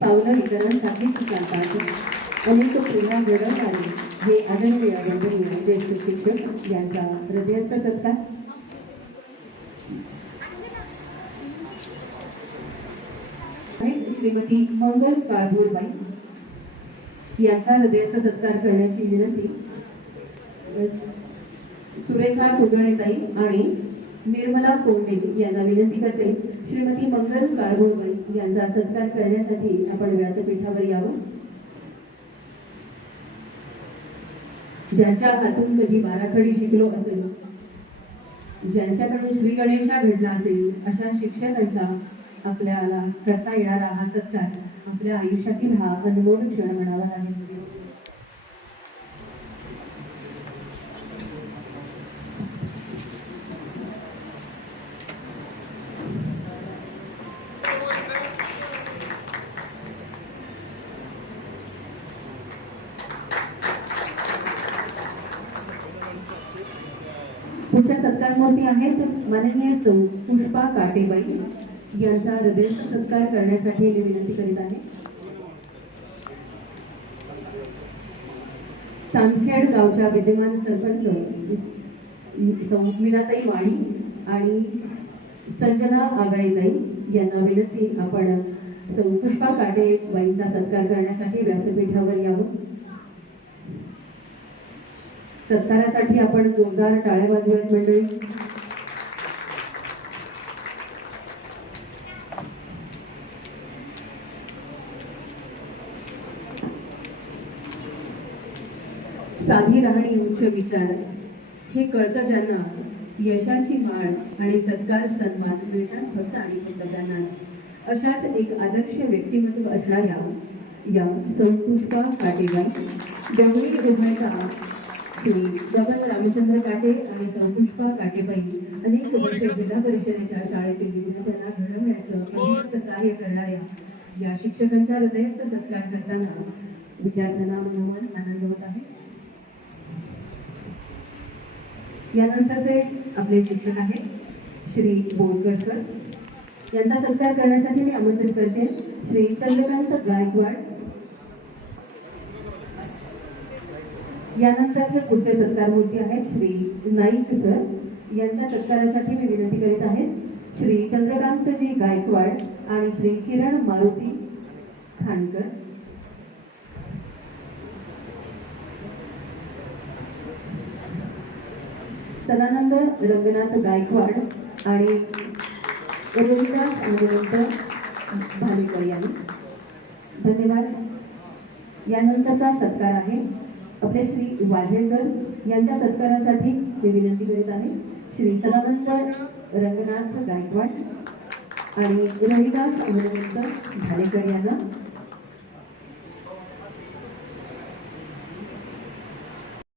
पावलं इतरांसाठी चालतात अनेक प्रेरणा घडवणारे हे आदरणीय वंदनीय ज्येष्ठ शिक्षक यांचा हृदयस्थ सत्कार. श्रीमती मंगल काळभोरबाई यांचा हृदयस्थ सत्कार करण्याची विनंती. सुरेखा कुदळेताई आणि निर्मला कोंडे यांना विनंती करते. श्रीमती मंगल काळभोरबाई यांचा सत्कार करण्यासाठी आपण व्यासपीठावर यावं. ज्यांच्या हातून कधी बाराखडी शिकलो असेल, ज्यांच्याकडून श्री गणेशा घडला असेल, अशा शिक्षकांचा आपल्याला करता येणारा हा सत्कार आपल्या आयुष्यातील हा अनमोल क्षण म्हणावा आहे. पुढच्या सत्कारमूर्ती आहेत माननीय सौ पुष्पा काटेबाई यांचा हृदयस्थ सत्कार करण्यासाठी मी विनंती करीत आहे. सामखेड गावच्या विद्यमान सरपंच सौ मीनाताई वाणी आणि संजना आगळेताई यांना विनंती, आपण सौ पुष्पा काटेबाईंचा सत्कार करण्यासाठी व्यासपीठावर यावं. सत्कारासाठी आपण जोरदार टाळ्या वाजवूयात मंडळी. साधी राहणी उच्च विचार हे कळतं ज्यांना, यशाची माळ आणि सत्कार सन्मान मिळतात फक्त आणि फक्त त्यांना. अशाच एक आदर्श व्यक्तिमत्व असणाऱ्या या सौ पुष्पा काटेबाई डोंगरी उभारता श्री डबल रामचंद्र काटे आणि सौ पुष्पा काटेबाई अनेक वर्षे जिल्हा परिषदेच्या शाळेतील विद्यार्थ्यांना घडवण्याचं कार्य करणाऱ्या या शिक्षकांचा हृदयस्थ सत्कार करताना विद्यार्थ्यांना मनोमन आनंद होत आहे. यानंतरचे आपले शिक्षक आहेत श्री बोरकर सर यांचा सत्कार करण्यासाठी मी आमंत्रित करते. श्री चंद्रकांत गायकवाड. यानंतरचे पुढचे सत्कारमूर्ती आहेत श्री नाईक सर यांच्या सत्कारासाठी मी विनंती करीत आहे. श्री चंद्रकांतजी गायकवाड आणि श्री किरण मारुती खानकर. सदानंद रंगनाथ गायकवाड आणि रविदास अनंत भालेकर यांनी. धन्यवाद. यानंतरचा सत्कार आहे आपले श्री वाझे सर यांच्या सत्कारासाठी मी विनंती करीत आहे. श्री सदानंद रंगनाथ गायकवाड आणि रविदास अनंत भालेकर यांना.